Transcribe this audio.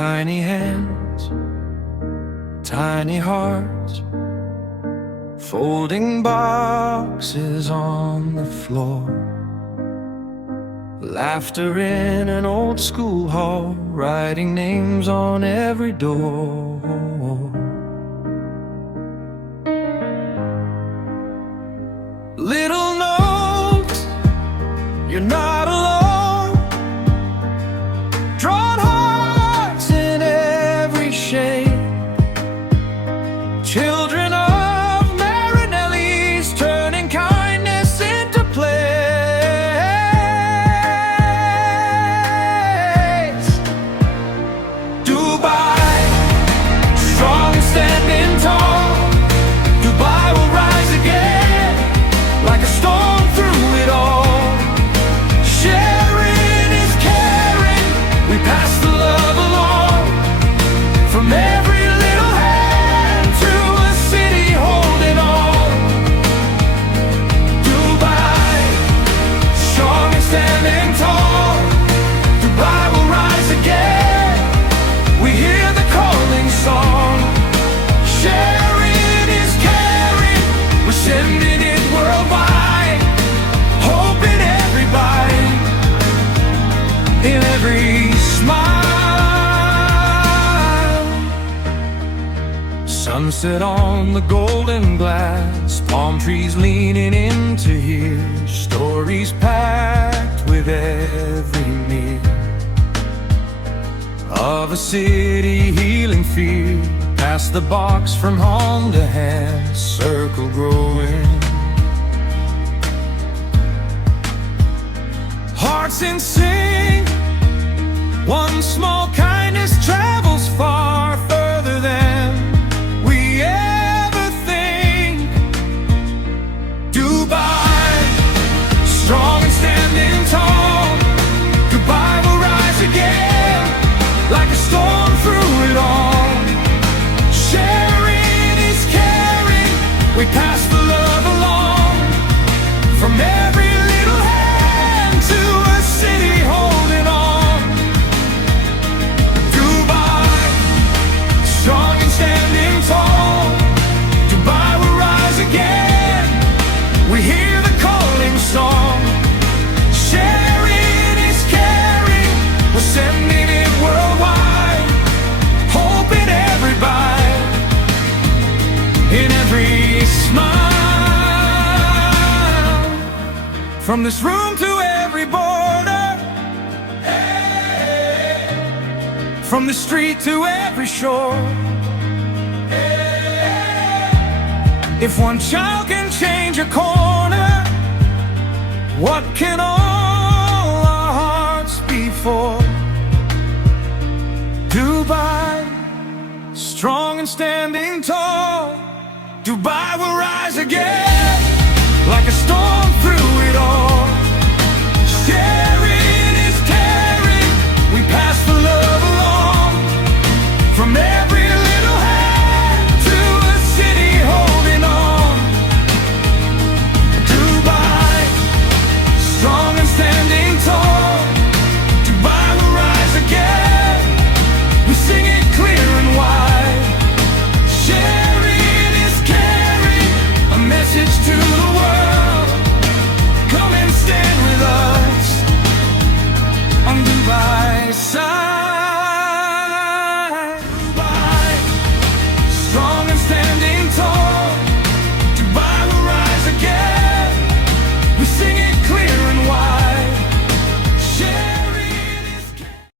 Tiny hands, tiny hearts, folding boxes on the floor. Laughter in an old school hall, writing names on every door. Little notes, you're not alone. Drawn hearts in every shade. Children of Marinelys, turning kindness into place. Dubai, strong and standing tall. Dubai will rise again, like a storm through it all. Sharing is caring, we pass the love along. From every little hand to a city holding on. Dubai, strong and standing tall. Dubai will rise again, we hear the calling song. Sharing is caring, we're sending it worldwide. Hope in every bite, in every smile. Sunset on the golden glass, palm trees leaning in to hear stories packed with every meal. Of a city healing fear, past the box from home to hand, circle growing. Hearts in sync, one small kindness travels far further than we ever think. Dubai, strong and standing tall. Dubai will rise again, like a storm through it all. Sharing is caring, we pass the love along. From every little hand to a city holding on. Dubai, strong and standing tall. Dubai will rise again, we hear the calling song. Sharing is caring, we're sending it worldwide. Hope in every bite, in every smile. From this room to every border, from the street to every shore. If one child can change a corner, what can all our hearts be for? Dubai, strong and standing tall. Dubai will rise again, like a storm